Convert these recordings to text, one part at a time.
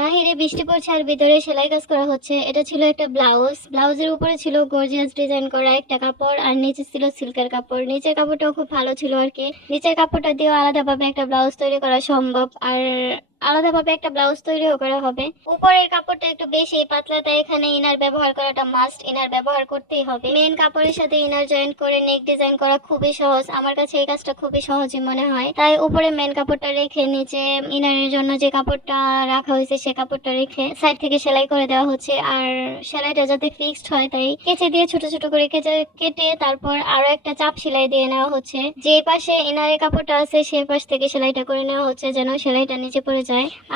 বাহিরে বৃষ্টি পড়ছে আর ভিতরে সেলাই কাজ করা হচ্ছে। এটা ছিল একটা ব্লাউজের উপরে ছিল গর্জিয়াস ডিজাইন করা একটা কাপড় আর নিচে ছিল সিল্কের কাপড়। নিচের কাপড়টাও খুব ভালো ছিল আর কি। নিচের কাপড়টা দিয়েও আলাদাভাবে একটা ব্লাউজ তৈরি করা সম্ভব আর আলাদাভাবে একটা ব্লাউজ তৈরিও করা হবে। উপরের কাপড়টা একটু বেশি পাতলা, তাই এখানে ইনার ব্যবহার করাটা মাস্ট। ইনার ব্যবহার করতেই হবে। মেন কাপড়ের সাথে ইনার জয়েন্ট করে নেক ডিজাইন করা খুবই সহজ। আমার কাছে এই কাজটা খুবই সহজই মনে হয়, তাই উপরে মেন কাপড়টা রেখে নিচে ইনারের জন্য যে কাপড়টা রাখা হয়েছে সে কাপড়টা রেখে সাইড থেকে সেলাই করে দেওয়া হচ্ছে। আর সেলাইটা যাতে ফিক্সড হয় তাই কেচে দিয়ে ছোট ছোট করে কেটে তারপর আরো একটা চাপ সেলাই দিয়ে নেওয়া হচ্ছে। যে পাশে ইনারের কাপড়টা আছে সেই পাশ থেকে সেলাইটা করে নেওয়া হচ্ছে যেন সেলাইটা নিচে পড়ে যায়।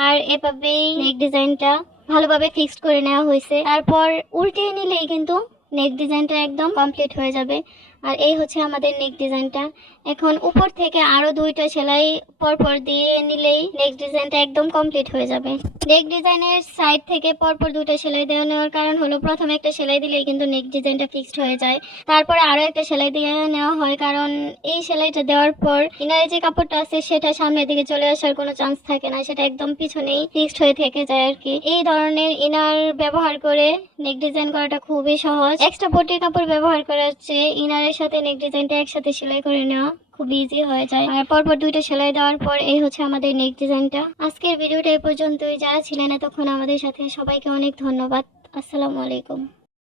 আর এভাবেই নেক ডিজাইনটা ভালোভাবে ফিক্সড করে নেওয়া হয়েছে। তারপর উল্টিয়ে নিলেই কিন্তু নেক ডিজাইনটা একদম কমপ্লিট হয়ে যাবে। আর এই হচ্ছে আমাদের নেক ডিজাইনটা। এখন উপর থেকে আরো দুইটা সেলাই পরপর দিয়ে নিলেই নেক ডিজাইনটা একদম কমপ্লিট হয়ে যাবে। নেক ডিজাইনের সাইড থেকে পরপর দুইটা সেলাই দেওয়া নেওয়ার কারণ হলো প্রথমে একটা সেলাই দিলেই কিন্তু নেক ডিজাইনটা ফিক্সড হয়ে যায়। তারপরে আরো একটা সেলাই দিয়ে নেওয়া হয়, কারণ এই সেলাইটা দেওয়ার পর ইনারে যে কাপড়টা আছে সেটা সামনের দিকে চলে আসার কোনো চান্স থাকে না, সেটা একদম পিছনেই ফিক্সড হয়ে থেকে যায় আর কি। এই ধরনের ইনার ব্যবহার করে নেক ডিজাইন করাটা খুবই সহজ। এক্সট্রা পটির কাপড় ব্যবহার করা হচ্ছে, ইনারের সাথে নেক ডিজাইনটা একসাথে সেলাই করে নেওয়া খুব ইজি হয়ে যায়। আর পরপর দুইটা সেলাই দেওয়ার পর এই হচ্ছে আমাদের নেক ডিজাইনটা। আজকের ভিডিওটা এই পর্যন্তই। যারা ছিলেন এতক্ষণ আমাদের সাথে সবাইকে অনেক ধন্যবাদ। আসসালামু আলাইকুম।